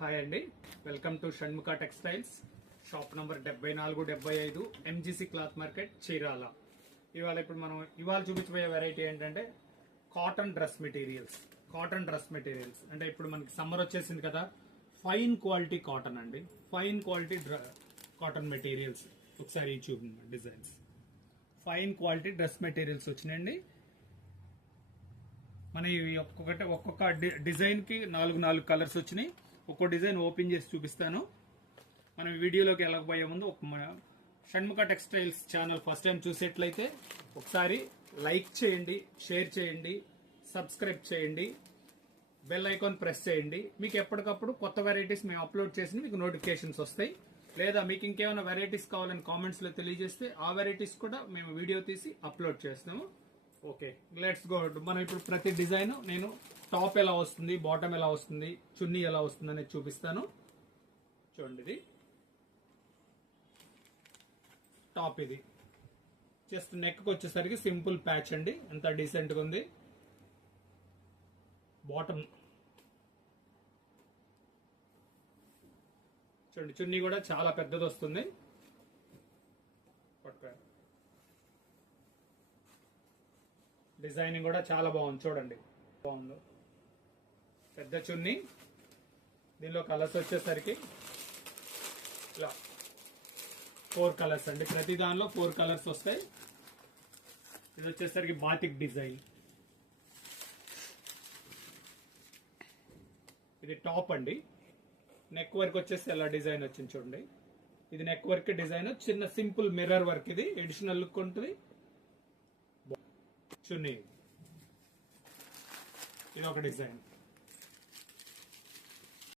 Hi అండి, welcome to Shanmukha textiles, shop number 7475 MGC cloth market, Chirala. ఇప్పుడు మనం చూపించబోయే వెరైటీ ఏంటంటే కాటన్ డ్రెస్ మెటీరియల్స్. అంటే ఇప్పుడు మనకి సమ్మర్ వచ్చేసింది కదా, ఫైన్ క్వాలిటీ కాటన్ అండి, ఫైన్ క్వాలిటీ కాటన్ మెటీరియల్స్. ఒకసారి చూడండి designs. Fine quality dress materials వచ్చినాయండి. మన ఒక్కొక్క డిజైన్ కి నాలుగు కలర్స్ వచ్చినాయి. ఒక్కో డిజైన్ ఓపెన్ చేసి చూపిస్తాను. మనం వీడియోలోకి వెళ్ళకపోయే ముందు Shanmukha textiles channel first time చూసేట్లయితే ఒకసారి లైక్ చేయండి, షేర్ చేయండి, సబ్స్క్రైబ్ చేయండి, బెల్ ఐకాన్ ప్రెస్ చేయండి. మీకు ఎప్పటికప్పుడు కొత్త వెరైటీస్ మేము అప్లోడ్ చేసి మీకు నోటిఫికేషన్స్ వస్తాయి. లేదా మీకు ఇంకేమైనా వెరైటీస్ కావాలని కామెంట్స్ లో తెలియజేస్తే ఆ వెరైటీస్ కూడా మేము వీడియో తీసి అప్లోడ్ చేస్తాము. Okay, let's go. మనం ఇప్పుడు ప్రతి డిజైన్ నేను టాప్ ఎలా వస్తుంది, బాటమ్ ఎలా వస్తుంది, చున్నీ ఎలా వస్తుంది అనేది చూపిస్తాను. చూడండి, ఇది టాప్. ఇది జస్ట్ నెక్ వచ్చేసరికి సింపుల్ ప్యాచ్ అండి, ఎంత డీసెంట్ గా ఉంది. బాటమ్ చూడండి, చున్నీ కూడా చాలా పెద్దది వస్తుంది. డిజైనింగ్ కూడా చాలా బాగుంది, చూడండి బాగుంది. పెద్ద చున్నీ, దీనిలో కలర్స్ వచ్చేసరికి ఇలా 4 కలర్స్ అండి. ప్రతి దానిలో 4 కలర్స్ వస్తాయి. ఇది వచ్చేసరికి బాతిక్ డిజైన్. ఇది టాప్ అండి. నెక్ వర్క్ వచ్చేసి ఎలా డిజైన్ వచ్చింది చూడండి. ఇది నెక్ వర్క్ డిజైన్, చిన్న సింపుల్ మిర్రర్ వర్క్. ఇది ఎడిషనల్ లుక్ ఉంటుంది. చున్నీ, ఇది ఒక డిజైన్.